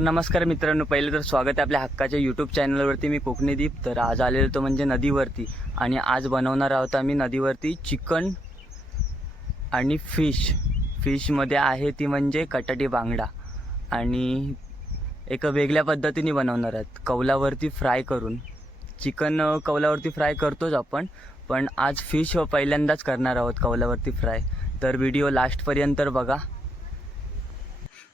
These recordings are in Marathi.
तर नमस्कार मित्रांनो पहिले तर स्वागत आहे आपल्या हक्काच्या यूट्यूब चॅनलवरती मी कोकणीदीप. तर आज आलेलो तो म्हणजे नदीवरती. आणि आज बनवणार आहोत आम्ही नदीवरती चिकन आणि फिश. फिशमध्ये आहे ती म्हणजे कटाटी बांगडा. आणि एका वेगळ्या पद्धतीने बनवणार आहोत. कौलावरती फ्राय करून. चिकन कौलावरती फ्राय करतोच आपण. पण आज फिश पहिल्यांदाच करणार आहोत कौलावरती फ्राय. तर व्हिडिओ लास्टपर्यंत बघा.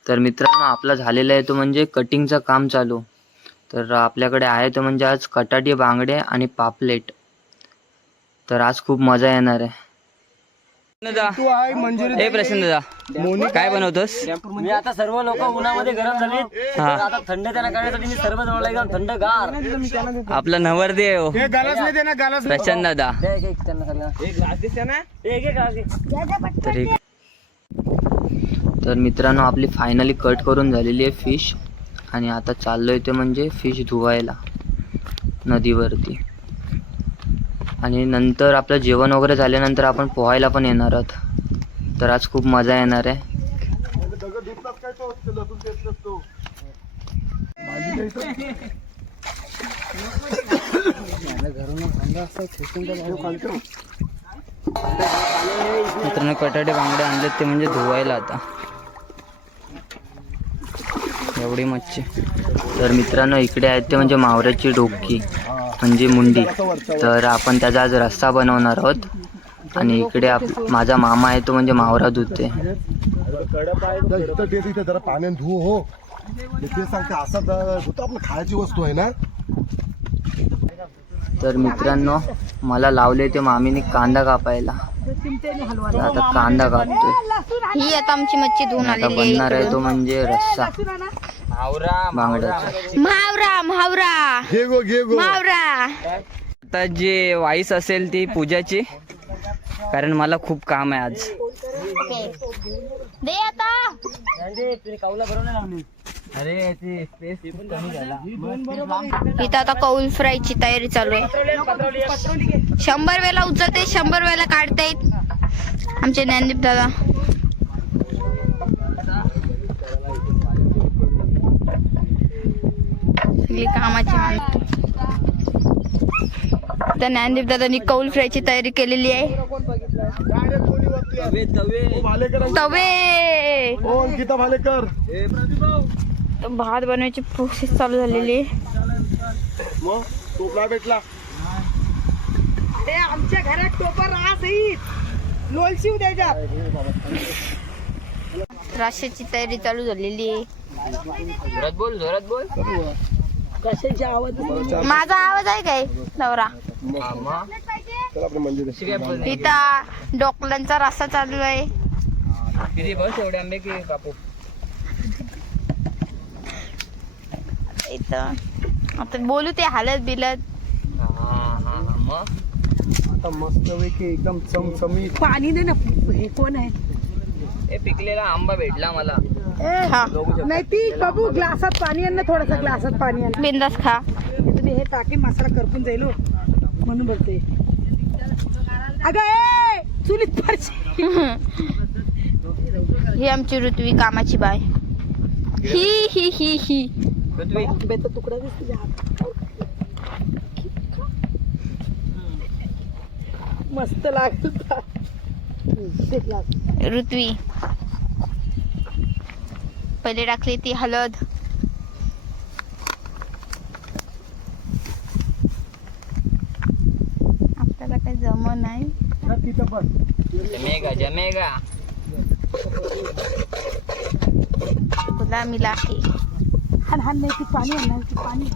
तर मित्रांनो आपला झालेला आहे तो म्हणजे कटिंगचं काम चालू तर आपल्याकडे आहे तो म्हणजे आज कटाटी बांगडे आणि पापलेट तर आज खूप मजा येणार आहे तू आहे मंजुरी ए प्रश्न दादा काय बनवतोस मी आता सर्व लोक उन्हामध्ये गरम झाले हा आता थंड त्यांना करण्यासाठी मी सर्व बनवलं एकदम थंड गार आपला हे नाही दे ना गालाच नाही. प्रशांत दादा तर मित्रांनो आपली फायनली कट करून झालेली आहे फिश आणि आता चाललोय ते म्हणजे फिश धुवायला नदीवरती. आणि नंतर आपलं जेवण वगैरे झाल्यानंतर आपण पोहायला पण येणार आहोत. तर आज खूप मजा येणार आहे. मित्रांनो कटाटे बांगडे आणलेत ते म्हणजे धुवायला आता. एवढी मच्छी. तर मित्रांनो इकडे आहेत ते म्हणजे मावऱ्याची डोकी म्हणजे मुंडी. तर आपण त्याचा आज रस्सा बनवणार आहोत. आणि इकडे आप माझा मामा आहे तो म्हणजे मावरा धुते जरा धुवू हो. मी ते सांगते असा द- होतं आपलं खायची वस्तू आहे ना. तर मित्रांनो मला लावले ते मामीने कांदा कापायला. आता कांदा कापतोय. ही आता आमची मच्छी धुवून बनणार आहे तो म्हणजे रस्सा. घे गो घे गो. म्हावरा. आता जे वाईस असेल ती पूजाची कारण मला खूप काम आहे आज. दे आता. अरे ते स्पेस पण कमी झाला. इथं आता कौल फ्रायची तयारी चालू आहे. शंभर वेळा उचलते शंभर वेळा काढतायत आमचे ज्ञानदीप दादा. सगळी कामाची तर ज्ञानदीप दादांनी कौल फ्रायची तयारी केलेली आहे. भालेकर. तवे भात बनवायची प्रोसेस चालू झालेली आहे. भेटला. आमच्या घरात टोपर लोलशिव द्यायच्या राशीची तयारी चालू झालेली आहे. बोल जोरात बोल. कशाची आवाज माझा आवाज आहे काय? नवरा. इथं डोकल्यांचा रस्ता चालू आहे. किती बस एवढे आंबे की कापू इथं. आता बोलू ते हालत बिलत. मग? आता मस्त पैकी एकदम चमचमीत. पाणी दे ना हे कोण आहे? हे पिकलेला आंबा भेटला मला. नाही ती बाबू ग्लासात पाणी आण ना थोडस ग्लासात पाणी आण बिंदास खा. तुम्ही हे टाकी मसाला करपून जाईल हो. म्हणून बोलते. अगं ए चुलीत फारशी ही आमची ऋतवी कामाची बाय. ही ही ही ही. बेता तुकडा दिसतो तुझ्या हातात. मस्त लागत. ते ग्लास ऋतवी. पहिले टाकली ती हळद. आपल्याला काही जम नाही. जमेगा जमेगा. तुला मिला के हान हान नाही ती पाणी आण ना ती पाणी.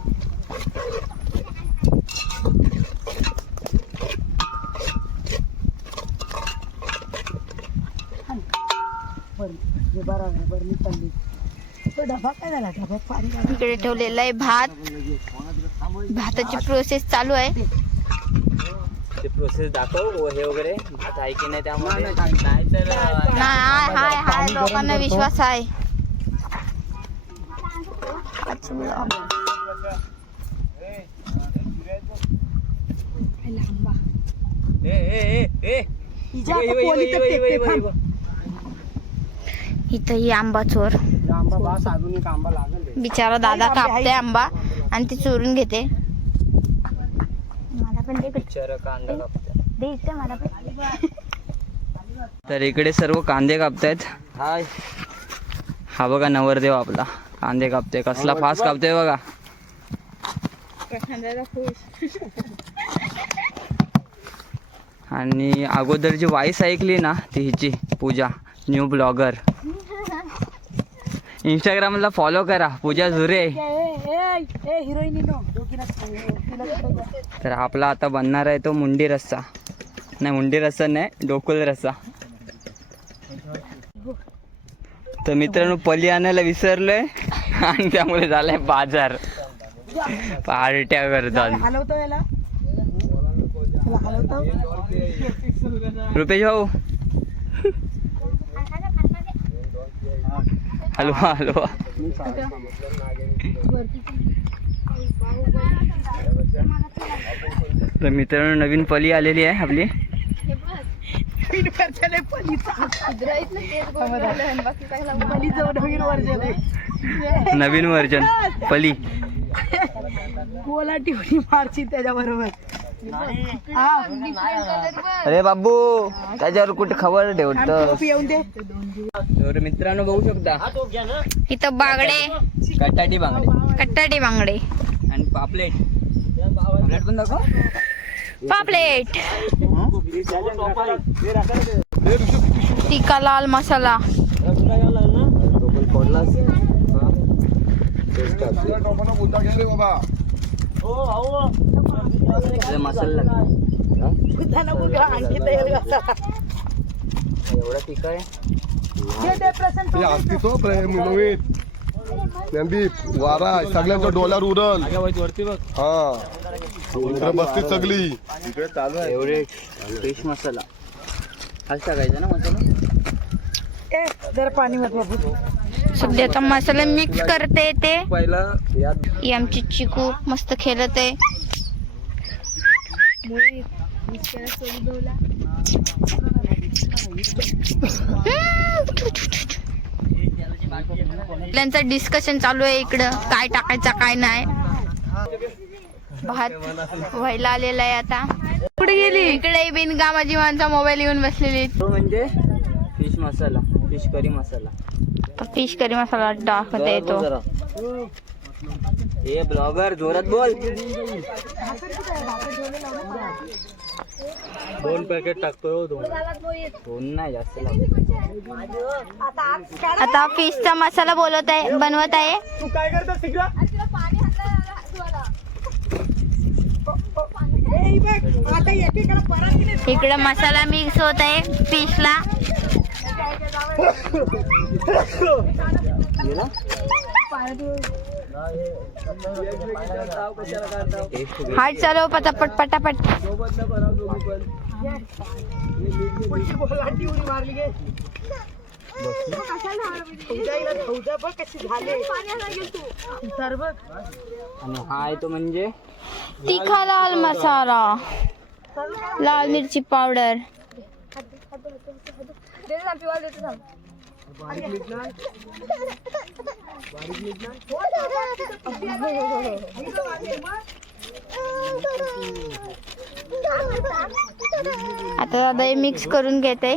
बरं, बरं आहे, बरं मी चालली. तो डबा काय झाला? डबा पाणी घाला. इकडे ठेवलेला आहे भात. भाताची प्रोसेस चालू आहे. ते प्रोसेस दाखव हे वगैरे. भात आहे की नाही त्यामध्ये? नाही तर नाही. हाय हाय लोकांना विश्वास आहे. इथं ही आंबा चोर आंबा बास अजून एक आंबा लागेल बिचारा दादा कापते आंबा आणि ती चोरून घेते. मला पण दे बिचारा कांदा कापते दे इथे मला पण. तर इकडे सर्व कांदे कापतायत. हाय. हा बघा नवरदेव आपला. कांदे कापते कसला फास्ट कापते बघा. आणि अगोदर जी वाईस ऐकली ना ती हिची पूजा न्यू ब्लॉगर. इंस्टाग्रामला फॉलो करा. पूजा झुरे. तर आपला आता बनणार आहे तो मुंडी रस्सा. नाही मुंडी रस्सा नाही डोकुल रस्सा. तर मित्रांनो पली आणायला विसरलोय. आणि त्यामुळे झालाय बाजार. पार्ट्या करतात. रुपेश भाऊ हलवा हलवा. तर मित्रांनो नवीन पली आलेली आहे आपली. नवीन वर्जन पलीचा नवीन वर्जन पली. कोला टिवणी मारची त्याच्या बरोबर अरे बाबू त्याच्यावर कुठे खबर ठेवतो. मित्रांनो बघू शकता. इथं बागडे. कटाटी बांगडे. कट्टाटे बांगडे. आणि पापलेट. पापलेट पण दाखव. पापलेट. तिखा लाल मसाला. मसाला तयारी करा. एवढा तिखा आहे? हे तो प्रेम वारा सगळ्यांच्या डोल्यावर उरल हा. बसती सगळी. इकडे चालू आहे. एवढे फिश मसाला. हाच टाकायचा ना मसाला? ए, जरा पाणी मत बाबू सध्या आता मसाला मिक्स करते ते. ही आमची चिकू मस्त खेळत आहे. त्यांचं डिस्कशन चालू आहे इकडं. काय टाकायचं काय नाही. भात व्हायला आलेला आहे आता. कुठे गेली? इकडे बिनकामाची माणसं मोबाईल घेऊन बसलेली तो म्हणजे फिश मसाला. फिश करी मसाला. फिश करी मसाला टाकता येतो. ए ब्लॉगर जोरात बोल. दोन पॅकेट टाकतो दोन. दोन नाही जास्त आता फिशचा मसाला बोलत आहे बनवत आहे. तू काय करतो ही. इकडे मसाला मिक्स होत आहे फिशला. ये ना हाट चलो पटापट पटापट। हाय तो तीखा लाल मसाला लाल मिर्ची पाउडर कशी झाले तर बघ आणि हा आहे तो म्हणजे तिखा लाल मसाला लाल मिरची पावडर आता दादा हे मिक्स करून घेते.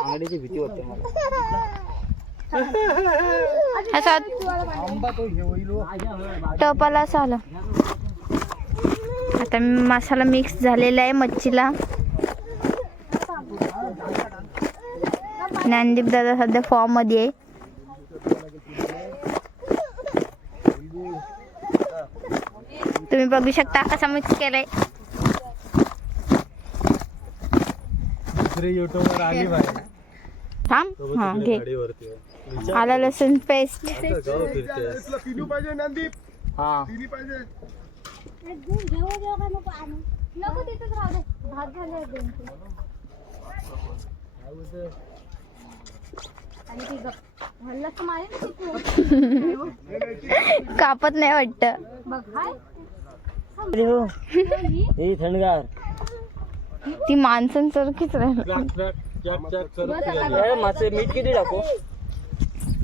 आंगडीची भीती वाटते मला. असा टपाला असं आलं आता मसाला मिक्स झालेला आहे मच्छीला. ज्ञानदीप दादा सध्या फॉर्ममध्ये आहे. तुम्ही बघू शकता कसा मिक्स केलाय. थांब. हा घे. आला लसूण पेस्ट पाहिजे ज्ञानदीप हा. पिनी पाहिजे. कापत नाही वाटत. ए थंडगार. ती माणसांसारखीच राहिली. मासे मीठ किती टाकू?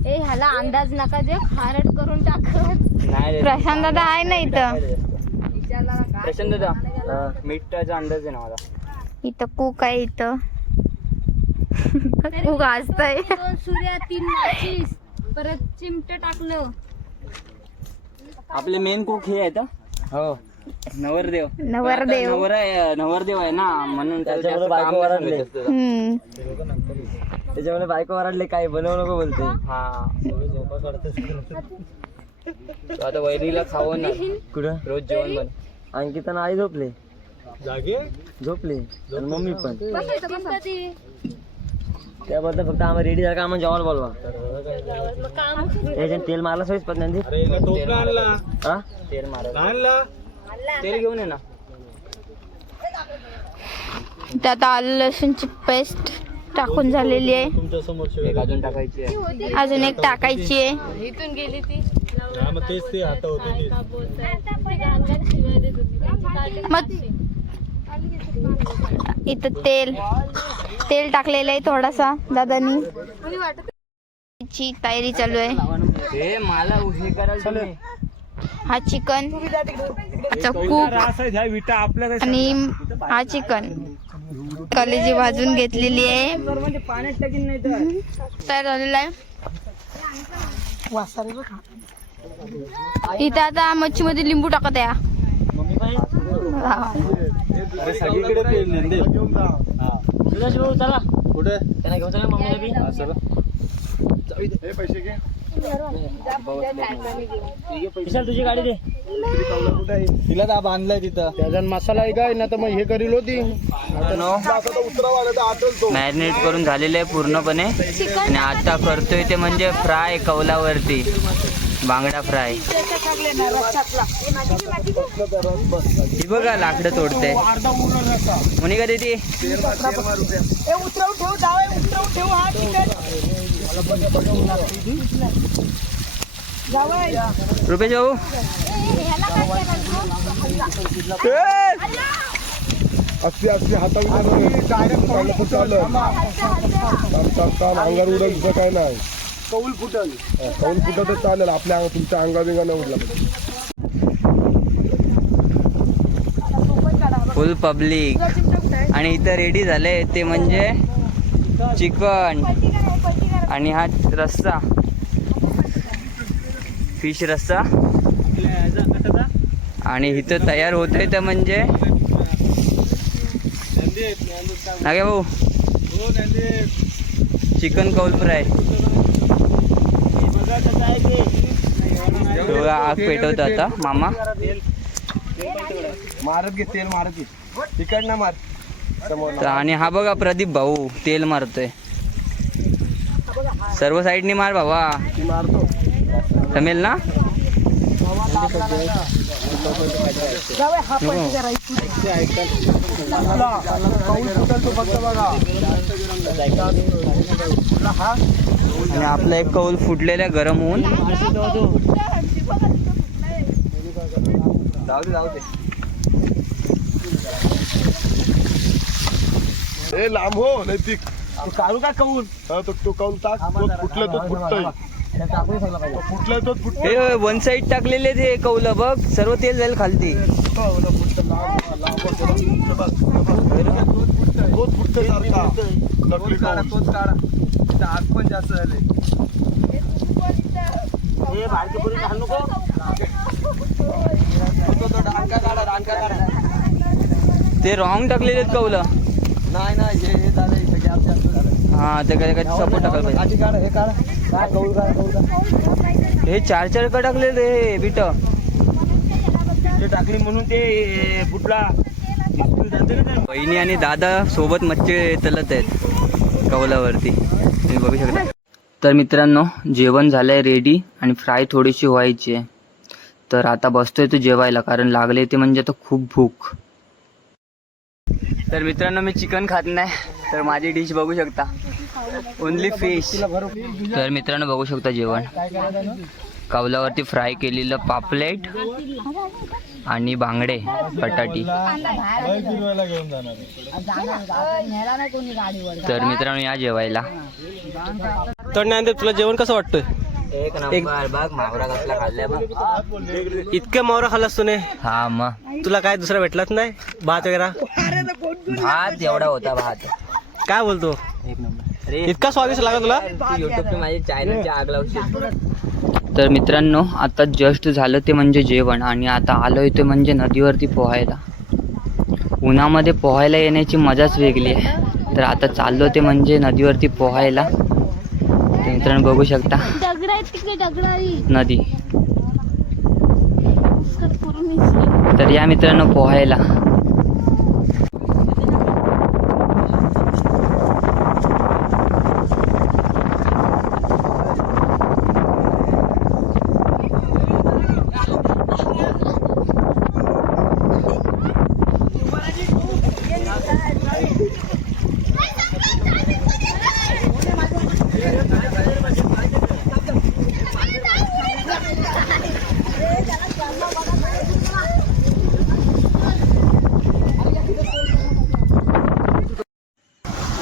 ए ह्याला अंदाज नका दे खारट करून टाक नाही. प्रशांत दादा आहे ना इथं. प्रशांत दादा मिठाचा अंदाज आहे ना मला इथं कूक आहे इथं. कूक असतंय दोन सूर्या तीन माचीस. परत चिमट टाकलं. आपले मेन कुक हे आहेत हा? हो नवरदेव. नवरदेव नवर आहे नवरदेव आहे ना म्हणून त्याच्यामुळे बायको वरडले. हम्म. त्याच्यामुळे बायको वरडले काय बनवू नको बोलते. हा. तो आता वैरीला खावं ना कुठं? रोज जेवण बन अंकिता आई झोपले? जागे? झोपले. आणि मम्मी पण. त्याबद्दल फक्त आम्हाला रेडी झाला का आम्हाला जेवायला बोलवा. याच्यात तेल मारला सोयीच पण नाही हा? तेल मारा तेल घेऊन ये ना. आलं लसूणची पेस्ट टाकून झालेली आहे. एक अजून टाकायची आहे अजून एक टाकायची आहे. इथून गेली ती. मग इथं तेल तेल टाकलेलं आहे थोडासा दादानी. ची तयारी चालू आहे. हे मला हे करायला तुम्ही. हा चिकन. कूक आणि हा चिकन. कलेजी भाजून घेतलेली आहे. तयार झालेला आहे. वासारे बघ इथं आता मच्छी मध्ये लिंबू टाकत आहे. कुठे? घेऊन चला मम्मीला बी. हे पैसे घे. विशाल तुझी गाडी दे. तिला दाब आणलाय तिथं. त्याच्यात मसाला आहे काय? ना तर मग हे करील होती मॅरिनेट करून झालेलं आहे पूर्णपणे. आणि आता करतोय ते म्हणजे फ्राय कौलावरती. बांगडा फ्राय. ही बघा लाकडं तोडते. म्हणे का देते रुपेश भाऊ? अशी अशी हातावी डायरेक्ट चालत अंगार उडल काय नाही. कौल फुटल. कौल फुटल तर चालेल. आपल्या तुमच्या अंगा बिंगा नाही उडला फुल पब्लिक आणि इथं रेडी झाले ते म्हणजे चिकन. आणि हा रस्सा. फिश रस्सा. आणि इथं तयार होतंय ते म्हणजे नागे भाऊ चिकन कौल फ्राय. बघा, आग पेटवतो आता मामा. मारत घे तेल मारत घे. तिकडनं मार. समोर तर आणि हा बघा प्रदीप भाऊ तेल मारतोय. सर्व साईडनी मार भावा. ती मारतो जमेल ना बघा. आणि आपला एक कौल फुटलेला आहे गरम होऊन जाऊ दे जाऊ दे ए लांब हो नैतिक काढू का कौल हा तो तो कौल टाक तो फुटलं तो फुटतोय तो फुटलंय तोच फुटतोय हे वन साईड टाकलेले ते कौल बघ सर्व तेल जाईल खालती तोच फुटतोय कौल आग पण जास्त झाले ते रॉंग टाकलेले आहेत कौल नाही नाही हे हे झालं इथं गॅप जास्त झालं हा ते काय काय सपोर्ट टाकायला पाहिजे. काठी काढ हे काढ. काय काय हे चार चार का टाकलेले हे बिट? ते टाकली म्हणून ते फुटला बहिणी आणि दादा सोबत मच्छी तलत आहेत. कौलावरती. तुम्ही बघू शकता. तर मित्रांनो जेवण झालंय रेडी आणि फ्राय थोडीशी व्हायची आहे. तर आता बसतोय तो जेवायला कारण लागले ते म्हणजे आता खूप भूक. तर मित्रांनो मी चिकन खात नाही तर माझी डिश बघू शकता. ओनली फिश तर मित्रांनो बघू शकता जेवण. कवलावरती फ्राय केलेलं पापलेट. आणि बांगडे बटाटी. तर मित्रांनो या जेवायला. तर ज्ञानदेव तुला जेवण कसं वाटतं एक नंबर बघ मावरा कसला खाल्लाय बघ. इतके मावरा खाल्लास तुने? हा मग तुला काय दुसरा भेटलाच नाही? भात वगैरे? भात एवढा होता भात. काय बोलतो? एक नंबर. इतका स्वादिष्ट लागला तुला? युट्यूबची माझी चॅनलची आग लावशील. तर मित्रांनो आता जस्ट झालं ते म्हणजे जेवण आणि आता आलो ते म्हणजे नदीवरती पोहायला. उन्हामध्ये पोहायला येण्याची मजाच वेगळी आहे. तर आता चाललो ते म्हणजे नदीवरती पोहायला. तर मित्रांनो बघू शकता. नदी. तर या मित्रांनो पोहायला.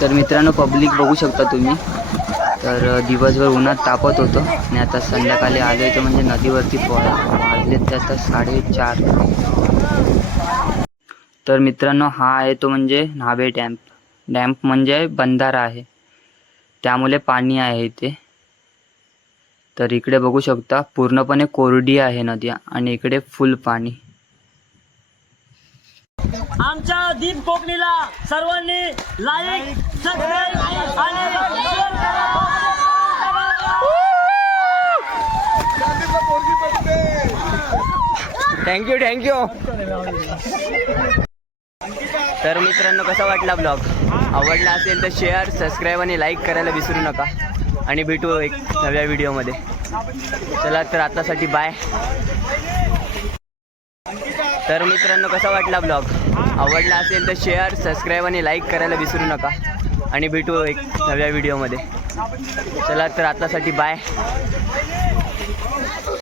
तर मित्रांनो पब्लिक बघू शकता तुम्ही. तर दिवसभर उन्हात तापत होतो आणि आता संध्याकाळी आलो आहे म्हणजे नदीवरती पोहायला वाजलेत ते आता साडेचार. तर मित्रांनो हा आहे तो म्हणजे न्हावे डॅम्प. डॅम्प म्हणजे बंधारा आहे. त्यामुळे पाणी आहे इथे. तर इकडे बघू शकता पूर्णपणे कोरडी आहे नदी आणि इकडे फुल पाणी. आमच्या दीप कोकणीला सर्वांनी लाईक सबस्क्राईब आणि share thank you thank you तर मित्रांनो कसा वाटला ब्लॉग आवडला असेल तर शेअर सबस्क्राईब आणि लाईक करायला विसरू नका. आणि भेटू एक नव्या व्हिडिओमध्ये चला तर आतासाठी बाय तर मित्रांनो कसा वाटला ब्लॉग? आवडला असेल तर शेअर सबस्क्राईब आणि लाईक करायला विसरू नका. आणि भेटू एक नव्या व्हिडिओमध्ये चला तर आतासाठी बाय